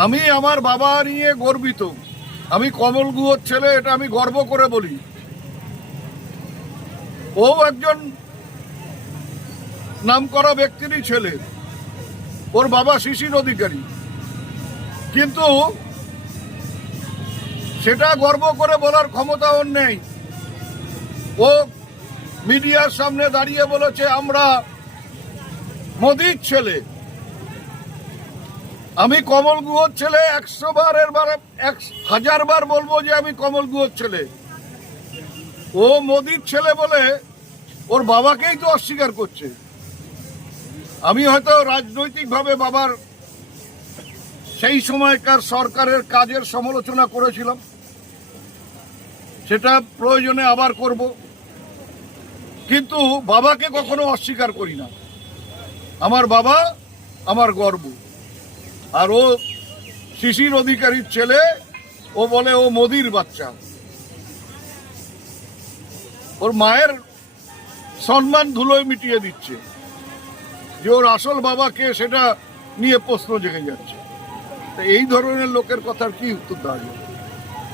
আমি আমার বাবা নিয়ে গর্বিত। আমি কমল গুহর ছেলে, এটা আমি গর্ব করে বলি। ও একজন নামকরা ব্যক্তিরই ছেলে, ওর বাবা শিশির অধিকারী, কিন্তু সেটা গর্ব করে বলার ক্ষমতা ওর নেই। ও মিডিয়ার সামনে দাঁড়িয়ে বলেছে আমরা মোদির ছেলে। আমি কমল গুহর ছেলে 100 বার 1000 বার বলবো যে আমি কমল গুহর ছেলে। ও মোদির ছেলে বলে ওর বাবাকেই তো অস্বীকার করছে। আমি হয়তো রাজনৈতিকভাবে বাবার সেই সময়কার সরকারের কাজের সমালোচনা করেছিলাম, সেটা প্রয়োজনে আবার করব, কিন্তু বাবাকে কখনো অস্বীকার করি না। আমার বাবা আমার গর্ব। আর ও শিশির অধিকারীর ছেলে, ও বলে ও মোদির বাচ্চা। ওর মায়ের সম্মান ধুলোয় মিটিয়ে দিচ্ছে, যে ওর আসল বাবাকে সেটা নিয়ে প্রশ্ন জেগে যাচ্ছে। এই ধরনের লোকের কথার কি উত্তর দেওয়া যাবে?